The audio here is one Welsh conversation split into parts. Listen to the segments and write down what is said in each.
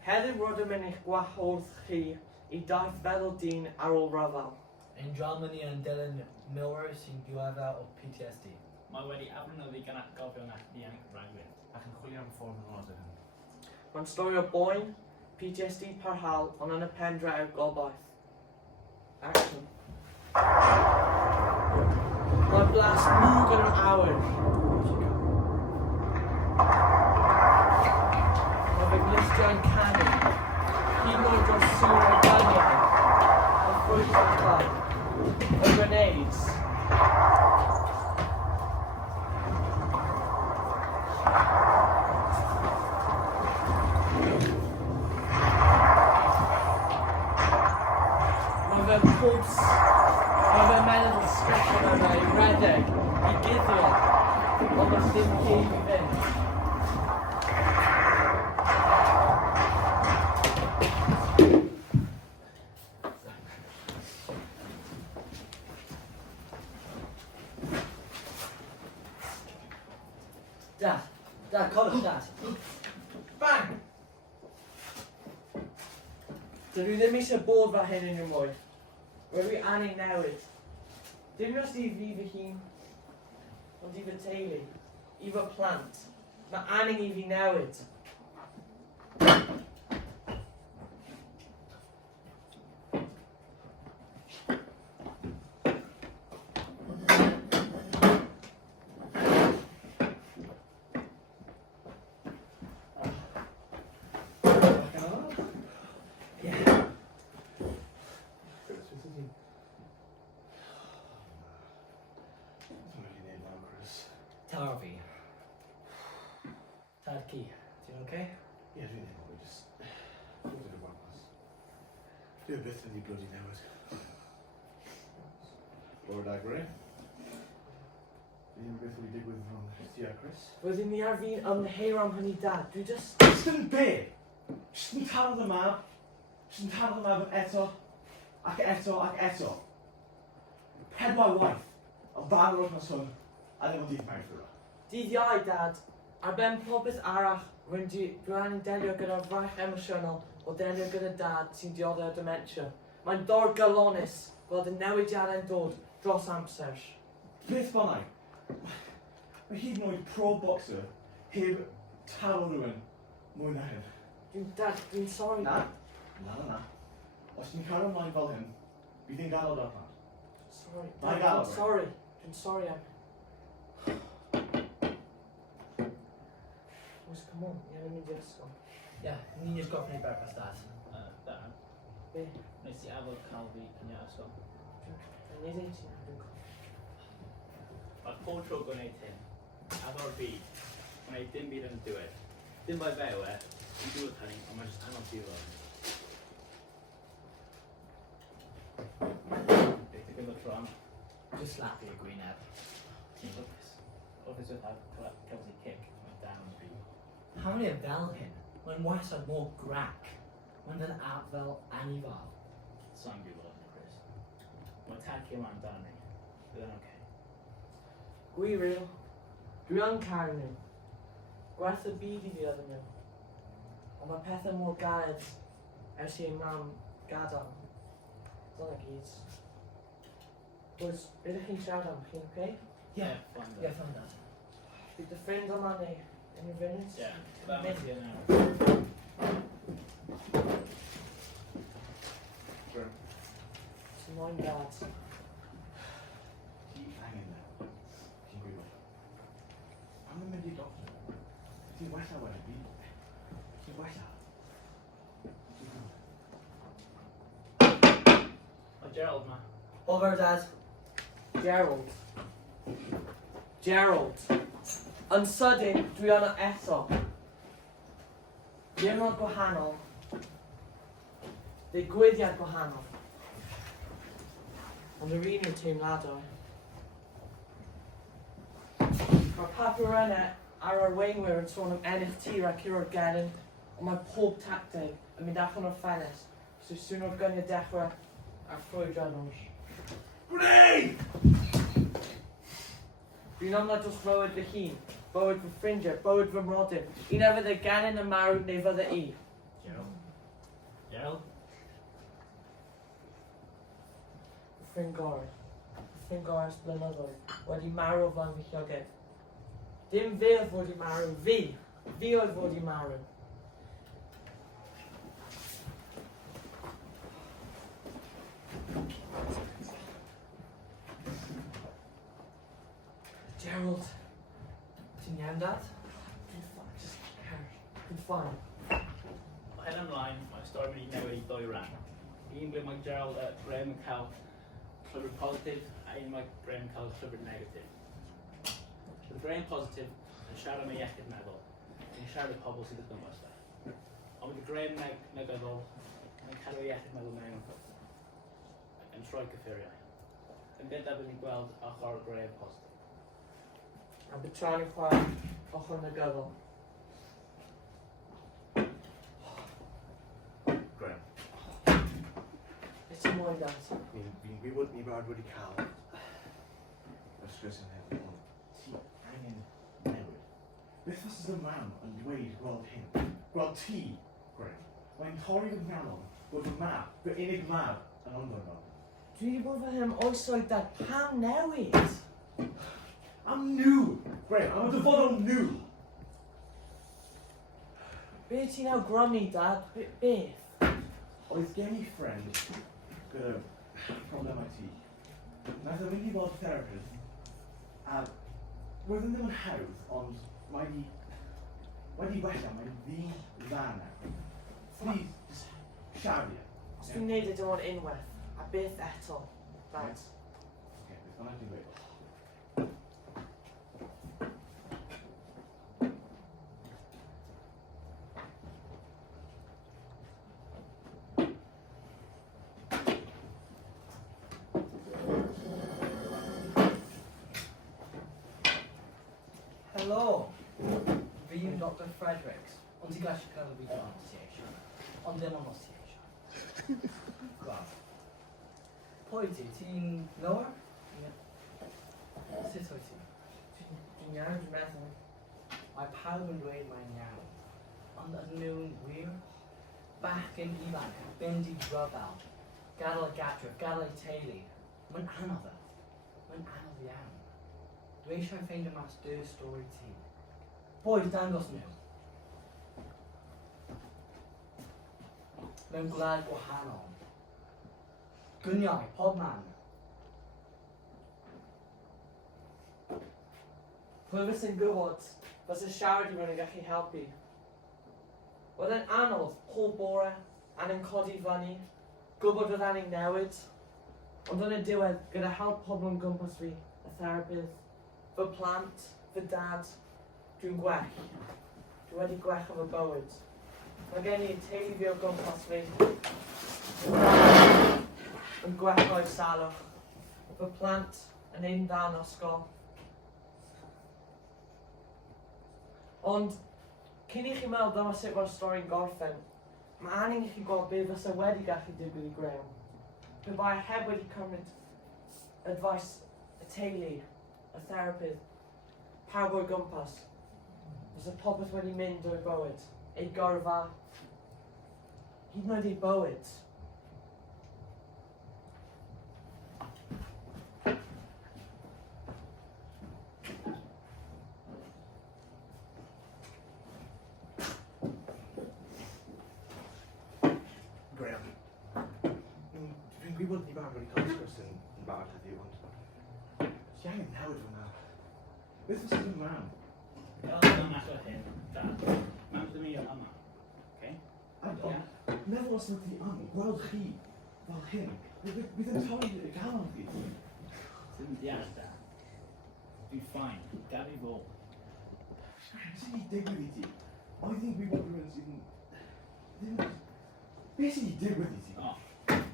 Heddiw rydym yn eich gwahodd chi I daith feddwl dyn ar ôl rhyfel. Ein dramani yn dilyn milwyr sy'n diweddar o PTSD. Mae wedi aflynyddu gan atgofio na ddianc rhaglen ac yn chwilio am ffordd yn oed hyn. Mae'n stori o boen, PTSD parhaol, ond yn y pen dref gobaith. Action. Mae blas mwg yn yr awyr. Mae fy glistiau'n canu. Hyd yn oed dros sŵn o'r dyniau. O ffrwyth baclau. O grenades. Mae fy pwls. Mae fy meddwl sgrichen yma I redeg. I guddio. Ond mae ddim cyn I fynd. Dad, codwch Dad. Bang! Dydw I ddim eisiau bod fel hyn yn mwy. Rydw I angen newid. Dim just I fi fy hun, ond I fy teulu, I fy plant. Mae angen I fi newid. Tara fi. Tad ci, ti'n okay? Ie, dwi'n ddim o just... Dwi'n ddim o was. Dwi'n byth yn ei bloody newid. Lord Agri. Dwi'n beth wedi digwydd rhwng ti a Chris. Roedden ni ar fi'n ymddeheiro am hynny dad. Dwi just... Just yn be? Just yn taro y mab. Just yn taro y mab eto. Ac eto ac eto. Pedwar waith. O ddal o'r nos hwn. A ddim o dydd mewn ffyrir. Dydd iau dad. Ar ben popeth arall, dwi angen delio gyda'r fraich emosiynol o delio gyda dad sy'n dioddau o dementia. Mae'n dor galonus gweld y newidiadau'n dod dros amser. Beth bynnag. Mae hyd yn oed pro boxer heb taro rhywun mwy na hyn. Dwi'n sori. Na. Os ni'n cael ymlaen fel hyn, bydd hi'n gadw o'r pan. Sorry. Na i gadw. Dwi'n sori am. Oes, come on, ni angen mynd i'r ysgol. Ie, ni'n just gofyn i berfas Dad. Dan, Be? nes I afod cael fi yn i'r ysgol. Dwi'n neud ein ti'n dwi'n Mae pob tro gwneud hyn, addo'r byd, gwneud dim byd yn y diwedd. Dim bai few I dŵr hynny, ond mae'n just anodd byw fel. Beth yw'n dod tro am? Just slap i y gwyneb. Ti'n lwcus. Office with Kelsey kick, mae'n down yn byd. How many of fel hyn? Mae'n wastad mor grac. Mae'n dyn ab fel anifal. Sa'n gwybod yn Chris. Mae tad cyn ma'n dan ni. Bydd yn oce. Gwiril, dwi yn cael nhw. Gwerth y byd I fi oedd nhw. Ond mae pethau mor galed ers I ein mam gadael. Dyna gyd. Oes, ydych chi'n siarad am chi'n oce? Ie, fine, ie, fine Dad. Bydd dy ffrind yma neu unrhyw funud? Ie, fel mae'n ti yna. Ti'n moyn dad. Ti angen na. Ti'n gwybod. Pam yn mynd I doctor? Ti'n wella wedi byd. Ti'n wella. Mae Gerald ma. Over Dad. Gerald. Gerald. Yn sydyn, dwi yna eto. Diwrnod gwahanol. Digwyddiad gwahanol. Ond yr un yw'r teimladau. Mae papurennau ar arweinwyr yn sôn am ennill tir ac i'r gelyn, ond mae pob tacteg yn mynd allan o'r ffenest, so sŵn o'r gynnau dechrau a'r ffrwydranwr. Gwneud! Dwi'n ymlaen dros bywyd fy hun, bywyd fy ffrindiau, bywyd fy mrodyn. Un a fydde gennym yn marw neu fydde I. Gerald? Gerald? Fringor. Fringor is blynyddoedd wedi marw fan fy llyged. Dim fe oedd fod i marw, fi. Fi oedd fod i marw. Gerald. Ti'n iawn, Dad? Dwi'n fine, just care. Dwi'n fine. O hyn ymlaen, mae'r stori mynd i newid i ddwy ran. Un ble mae Gerald a Graham yn cael llyfr positif a un mae Graham yn cael llyfr negatif. Bydd Graham positif yn siarad am ei iechyd meddwl, yn siarad y pobl sydd yn gwmpas fe. Ond bydd Graham negyddol yn cadw ei iechyd meddwl mewn yn troi cyffuriau. Yn gyntaf bydd ni'n gweld ochr Graham positif. A bydd tra'n i chwarae ochr negyddol. Graham, Beth ti'n moyn, Dad? fi'n gwybod ni barod wedi cael yr sgwrs yn hyn, ond ti angen newid. Beth os ydym mam yn dweud gweld hyn? Gweld ti, Graham. Mae'n torri fy nghanol bod fy mab, fy unig mab, yn onfod fel. Dwi wedi bod fan hyn am oesoedd, Dad. Pam newid? Am nhw, Graham, am y dyfodol nhw. Be ti'n awgrymu, Dad? Beth? Oedd gen i ffrind gyda problemau ti. Nath o fynd i fod therapist, a roedd yn ddim yn hawdd, ond mae di wella, mae'n dda nawr. Please, just siarad i. Os dwi'n neud e dim ond unwaith, a beth eto, Dad? Oce, beth bynnag dwi'n gweud. Helo! Fi yw Dr Fredericks, ond ti'n gallu cael fi o'n ti eisiau. Ond ddim ond os ti eisiau. Gwaf. Pwy ti? Ti'n lower? Ie. Sut wyt ti? Dwi'n iawn, dwi'n meddwl. Mae pawb yn dweud mae'n iawn. Ond ydyn nhw'n wir? Bachgen ifanc, fynd i ryfel. Gadael y gadref, gadael ei teulu. Mae'n anodd e. Mae'n anodd iawn. Dwi eisiau ffeindio mas dy stori ti. Boyd, dangos nhw. Mewn gwlad gwahanol. Gwyniau, pob man. Pwy fes yn gwybod, fes y siarad i rhywun yn gallu helpu. Oedd e'n anodd pob bore, a'n codi fyny, gwybod oedd a'n newid. Ond yn y diwedd, gyda help pobl yn gwmpas fi, y therapydd, fy plant, fy dad, dwi'n gwell. Dwi wedi gwell am y bywyd. Mae gen i teulu fi o gwmpas fi. Yn gwell o'r salwch. Fy plant yn ein dda yn ysgol. Ond, cyn i chi meddwl dyma sut mae'r stori'n gorffen, mae angen i chi gweld be fysa wedi gallu digwydd i Graham. Pe bai heb wedi cymryd advice y teulu, y therapydd, pawb o'r gwmpas. Fysa popeth wedi mynd o'i bywyd, ei gyrfa, hyd yn oed ei bywyd. Graham, fi'n gwybod ni barod wedi cael sgwrs yn barod heddiw, ond ti angen newid fy mam. Beth os ydym mam? Gael yn acho hyn, Dad. Mam dim i yma, okay? Meddwl os ydych chi am, gweld chi fel hyn, bydd yn torri y galon chi. Dim diall, Dad. Dwi'n fine, gad i fod. Beth sy'n ei digwydd i ti? Oedd hi'n gwybod rhywun sydd yn... Beth sy'n ei digwydd i ti? O,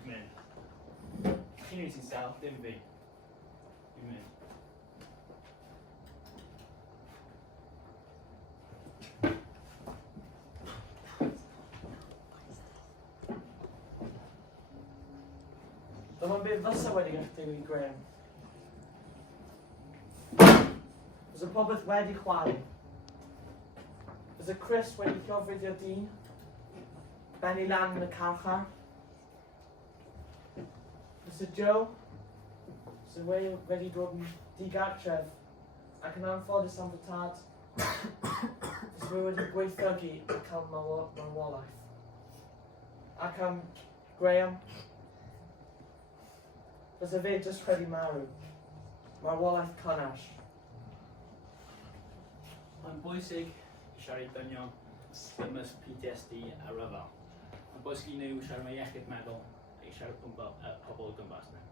mynd. Chi'n ei sy'n sel, dim fi. Dwi'n mynd. Dyma'n beth fysa wedi gallu digwydd i Graham. Fysa popeth wedi chwalu. Fysa Chris wedi llofruddio dyn. ben i lan yn y carchar. Mr Joe, sy'n wedi dod yn digartref ac yn anffodus am fy tad, fys rwy wedi gweithiogi a cael marwolaeth. Ac am Graham, fys y fe jyst wedi marw. Marwolaeth cynnar. Mae'n bwysig i siarad dynion stigmas PTSD a rhyfel. Mae'n bwysig i nhw siarad am iechyd meddwl a i siarad pobl o gwmpas nhw.